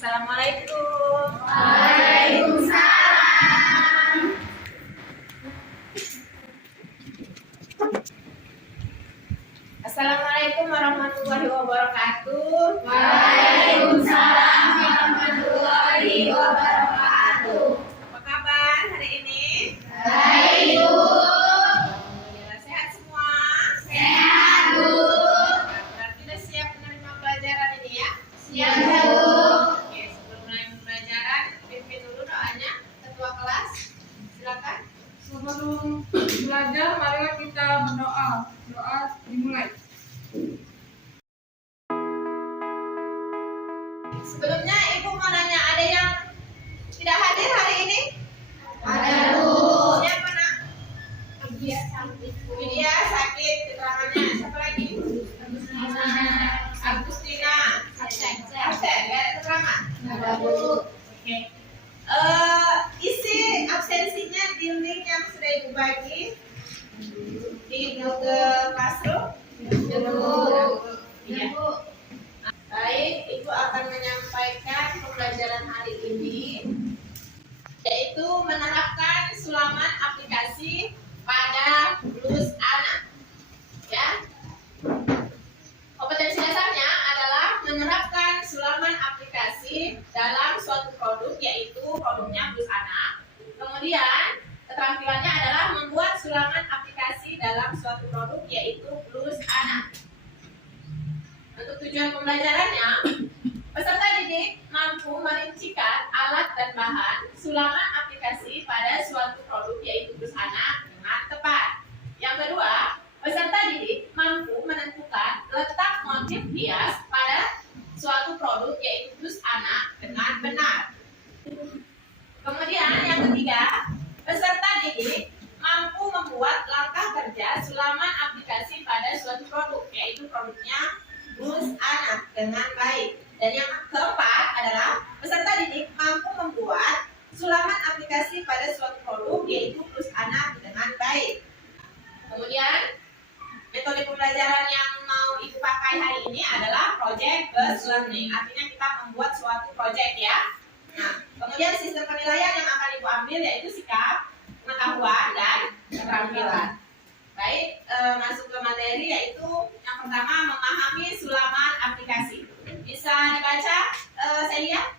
Assalamualaikum. Waalaikumsalam. Assalamualaikum warahmatullahi wabarakatuh. Waalaikumsalam warahmatullahi wabarakatuh. Apa kabar hari ini? Baik, Bu. Alhamdulillah, sehat semua? Sehat, Bu. Berarti sudah siap menerima pelajaran ini ya? Siap, Bu. Oke, sebelum mulai pelajaran, pimpin dulu doanya ketua kelas. Silakan. Sebelum belajar, marilah kita berdoa. Doa dimulai. Sebelumnya Ibu mau nanya, ada yang tidak hadir hari ini? Ada, Bu. Siapa nak? Widya sakit, keterangannya. Siapa lagi? Agustina. Absen, nggak ada keterangan? Ada, Bu. Oke. Isi absensinya di link yang sudah Ibu bagi di Google Classroom. Iya. Baik, Ibu akan menyampaikan pembelajaran hari ini, yaitu menerapkan sulaman aplikasi pada Plus Anak. Ya. Kompetensi dasarnya adalah menerapkan sulaman aplikasi dalam suatu produk, yaitu produknya Plus Anak. Kemudian keterampilannya adalah membuat sulaman aplikasi dalam suatu produk, yaitu Plus Anak. Untuk tujuan pembelajarannya, peserta didik mampu merincikan alat dan bahan sulaman aplikasi pada suatu produk, yaitu Plus Anak, dengan tepat. Yang kedua, peserta didik mampu menentukan letak motif hias pada suatu produk, yaitu Plus Anak, dengan benar. Kemudian yang ketiga, peserta didik mampu membuat langkah kerja sulaman aplikasi pada suatu produk, yaitu produknya Plus Anak, dengan baik. Dan yang keempat adalah peserta didik mampu membuat sulaman aplikasi pada suatu produk, yaitu Plus Anak, dengan baik. Kemudian metode pembelajaran yang mau Ibu pakai hari ini adalah project based learning. Artinya kita membuat suatu project ya. Nah, kemudian sistem penilaian yang akan Ibu ambil yaitu sikap, pengetahuan, dan keterampilan. Baik, masuk ke materi, yaitu yang pertama memahami sulaman aplikasi. Bisa dibaca, saya lihat.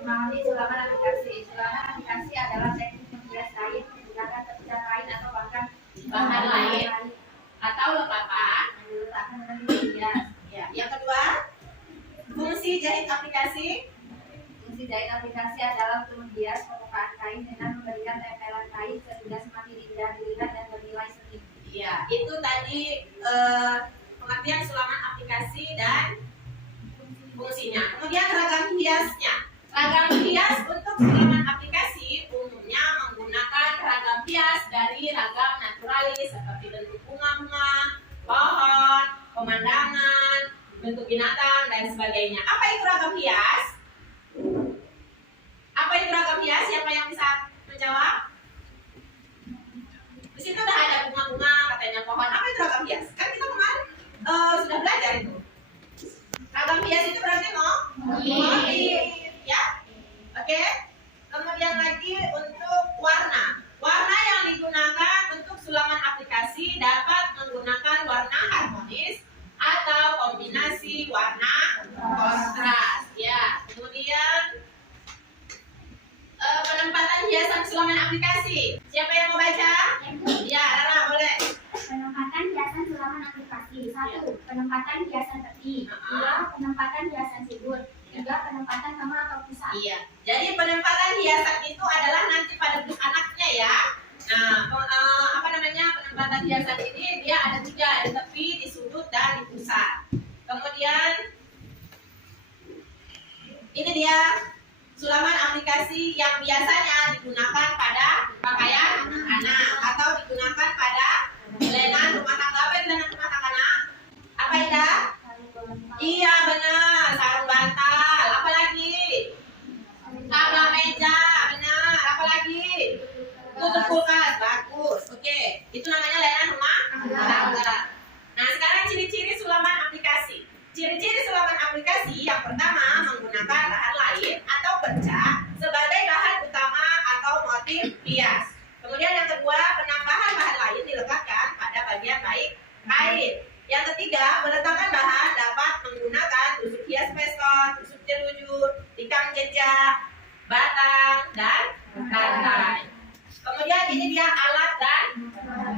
Memahami sulaman aplikasi. Sulaman aplikasi adalah teknik menghias kain menggunakan tepisan kain atau bahkan Bahan lain atau lengkapan. diletakkan dengan hias. Ya. Yang kedua, fungsi jahit aplikasi. Fungsi jahit aplikasi adalah untuk menghias permukaan kain dengan memberikan tempelan kain sehingga semakin indah dilihat dan bernilai seni. Ya, itu tadi pengertian sulaman aplikasi dan fungsinya. Kemudian ragam hiasnya. Ragam hias untuk sulaman aplikasi umumnya menggunakan ragam hias dari ragam naturalis seperti bentuk bunga-bunga, pohon, pemandangan, bentuk binatang, dan sebagainya. Apa itu ragam hias? Apa itu ragam hias? Siapa yang bisa menjawab? Di situ udah ada bunga-bunga, katanya pohon. Apa itu ragam hias? Kan kita kemarin sudah belajar itu. Ragam hias itu berarti motif, ya. Oke. Kemudian lagi untuk warna. Warna yang digunakan untuk sulaman aplikasi dapat menggunakan warna harmonis atau kombinasi warna kontras. Ya. Kemudian penempatan hiasan sulaman aplikasi. Siapa yang mau baca? Ya, Rara, boleh. Penempatan hiasan sulaman aplikasi. 1. Penempatan hiasan peti. 2. Penempatan hiasan figur. 3. Penempatan kamar atau pusat. Iya. Jadi penempatan hiasan itu adalah nanti pada Plus Anaknya ya. Nah, penempatan hiasan ini dia ada 3, di tepi, di sudut, dan di pusat. Kemudian ini dia sulaman aplikasi yang biasanya digunakan pada pakaian anak atau digunakan pada lenan rumah tangga. Apa itu lenan rumah tangga, nak? Apa itu? Iya, benar, sarung bantal. Apa lagi? Tabla meja, benar. Apa lagi? Tutup kulkas, bagus. Oke, itu namanya lenan rumah tangga. Nah, sekarang ciri-ciri sulaman aplikasi. Ciri-ciri sulaman aplikasi yang pertama menggunakan menggunakan bahan lain atau bercak sebagai bahan utama atau motif hias. Kemudian yang kedua, penambahan bahan lain dilekatkan pada bagian baik kain. Yang ketiga, meletakkan bahan dapat menggunakan tusuk hias pesot, tusuk jeruju, tikam jejak, batang, dan rantai. Kemudian ini dia alat dan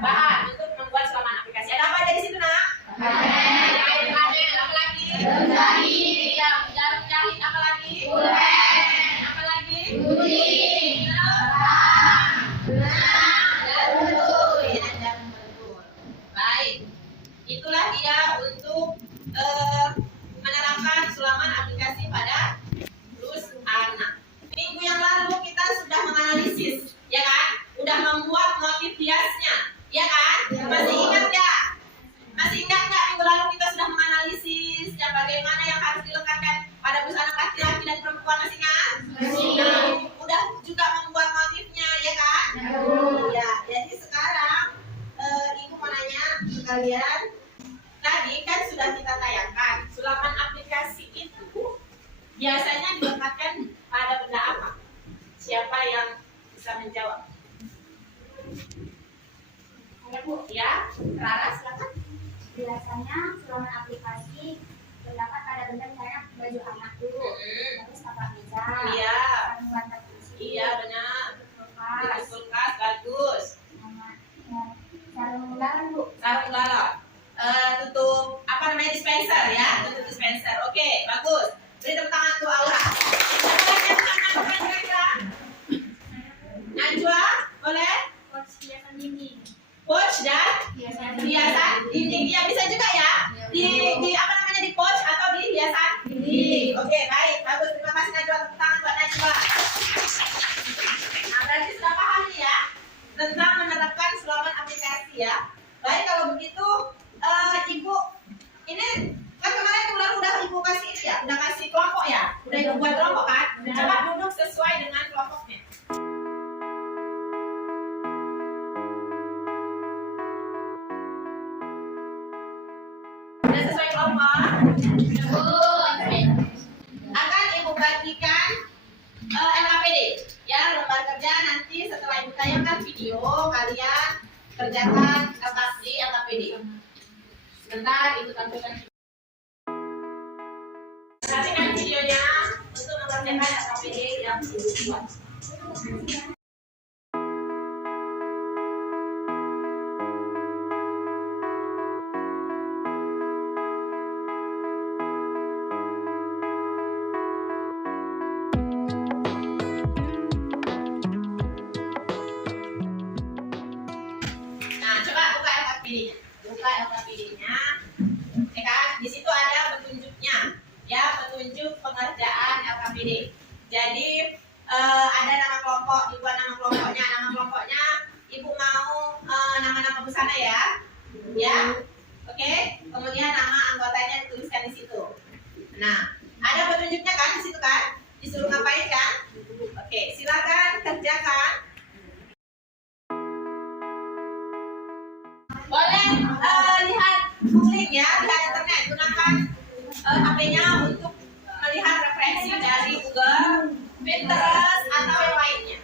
bahan untuk membuat sulaman aplikasi. Ada apa aja di situ, nak? Apa lagi? Iya, jarum jahit. Apa lagi? Apa lagi? Baik, itulah dia untuk menerapkan sulaman aplikasi pada dus anak. Minggu yang lalu kita sudah menganalisis, ya kan? Udah membuat motif hiasnya, ya kan? Masih ingat nggak? Masih ingat nggak minggu lalu kita sudah menganalisis dan bagaimana yang harus dilekatkan pada bus anak laki-laki dan perempuan, masih ingat? Nah, udah juga membuat motifnya, ya kan? Ya, jadi sekarang ibu mau nanya ke kalian. Tadi kan sudah kita tayangkan sulaman aplikasi itu biasanya dilekatkan pada benda apa? Siapa yang bisa menjawab? Saya Bu, Ya, Rara silakan. biasanya sulaman aplikasi terdapat pada benda misalnya baju anak dulu, terus tapak meja, Iya. sarung bantal kursi, Iya, benar. kulkas, Kulkas bagus. sarung undangan Bu. Sarung galon. Tutup apa namanya, dispenser ya, tutup dispenser. Oke, bagus. Beri tepuk tangan untuk Aura. Siapa lagi yang tangan kira-kira? Najwa, boleh? Coach hiasan dinding. Pouch dan Hiasan hiasan dinding. Ya, bisa juga ya. Di apa namanya, di pouch atau di hiasan dinding. Oke, baik, bagus. Terima kasih Najwa, tepuk tangan buat Najwa. Nah, berarti sudah paham nih ya tentang menerapkan sulaman aplikasi ya. Baik, kalau begitu ibu ini kan kemarin bulan udah ibu kasih ini ya, udah kasih kelompok ya, udah ibu buat kelompok kan. Coba duduk sesuai dengan kelompoknya. Udah sesuai kelompok? Akan ibu bagikan LKPD ya, lembar kerja. Nanti setelah ibu tayangkan video, kalian kerjakan di LKPD. Sebentar ibu tampilkan. Perhatikan videonya untuk mengerjakan LKPD yang ibu buat. Nah, coba buka LKPD-nya. Buka LKPD-nya. Ya kan? Di situ ada petunjuknya. Ya, petunjuk pengerjaan LKPD. Jadi ada nama kelompok, ibu nama kelompoknya. Nama kelompoknya ibu mau nama-nama busana ya. Ya. Oke. Kemudian nama anggotanya dituliskan di situ. Nah, ada petunjuknya kan di situ kan? Disuruh ngapain kan? Oke, silakan kerjakan. Boleh lihat googling ya, lihat internet, gunakan HP-nya untuk melihat referensi dari Google, Pinterest, atau yang lainnya.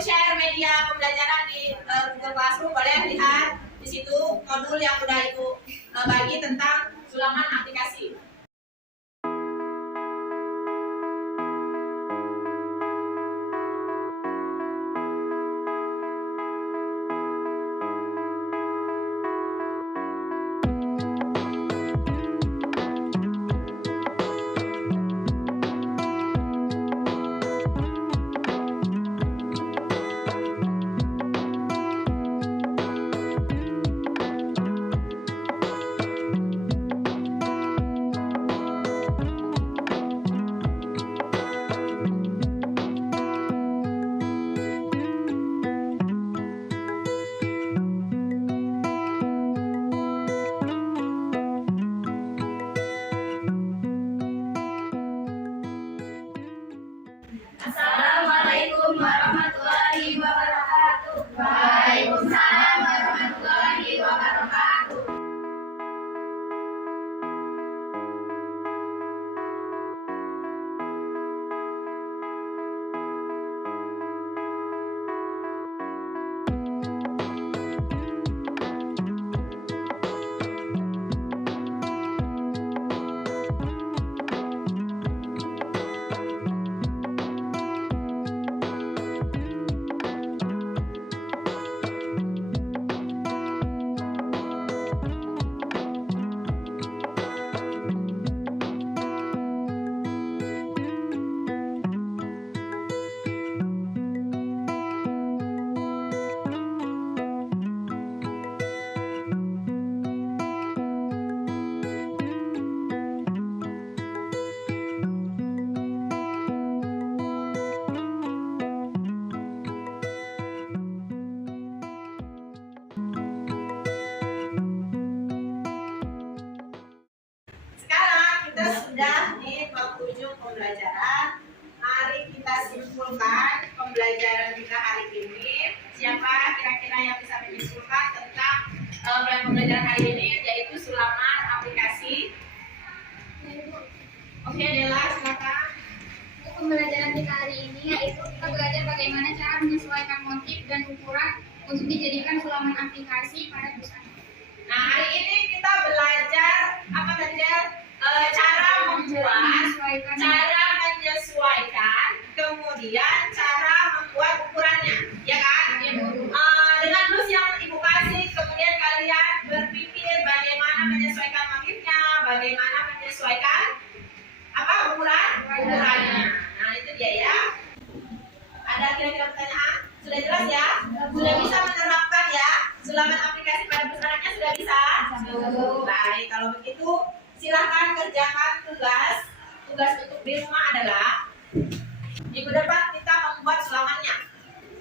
Share media pembelajaran di Google Classroom, boleh lihat di situ modul yang udah ibu bagi tentang sulaman aplikasi. warahmatullahi wabarakatuh. Waalaikumsalam warahmatullahi wabarakatuh. Sekarang kita sudah di penghujung pembelajaran. Mari kita simpulkan pembelajaran kita hari ini. Siapa kira-kira yang bisa menyimpulkan tentang pembelajaran hari ini, yaitu sulaman aplikasi? Oke, Dela, silakan. Pembelajaran kita hari ini yaitu kita belajar bagaimana cara menyesuaikan motif dan ukuran untuk dijadikan sulaman aplikasi pada busana. Nah, hari ini kita belajar apa tadi, Del? Cara menyesuaikan, kemudian cara membuat ukurannya, ya kan? Dengan rules yang Ibu kasih, kemudian kalian berpikir bagaimana menyesuaikan motifnya, bagaimana menyesuaikan apa ukurannya. Nah, itu dia ya. Ada kira-kira pertanyaan? Sudah jelas ya? Sudah bisa menerapkan ya? Sulaman aplikasi pada busananya sudah bisa? Baik, kalau begitu silahkan kerjakan tugas. Tugas untuk di rumah adalah minggu depan kita membuat sulamannya.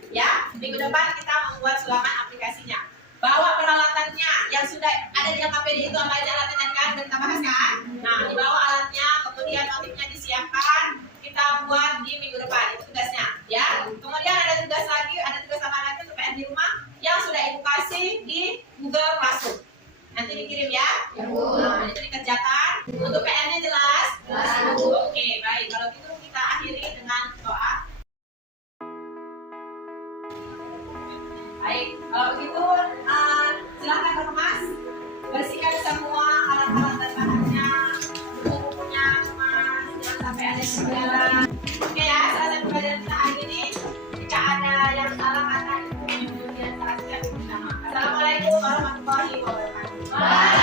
Ya, minggu depan kita membuat sulaman aplikasinya. Bawa peralatannya yang sudah ada di KPD itu apa aja alatnya tadi kan, dan kita bahas kan? Nah, dibawa alatnya, kemudian motifnya disiapkan, kita buat di minggu depan, itu tugasnya ya. Kemudian ada tugas lagi, ada tugas tambahan lagi untuk PR di rumah yang sudah Ibu kasih di Google Classroom. Nanti dikirim ya. Nah, itu dikerjakan. Untuk PR-nya jelas? Oke, baik. Kalau gitu kita akhiri dengan doa. Baik, kalau begitu silahkan berkemas, bersihkan semua alat-alat dan bahannya, buku-bukunya kemas, jangan sampai ada yang ketinggalan. Oke ya, selesai pembelajaran kita hari ini. Jika ada yang salah kata, itu kemudian salah kita bersama. Assalamualaikum warahmatullahi wabarakatuh.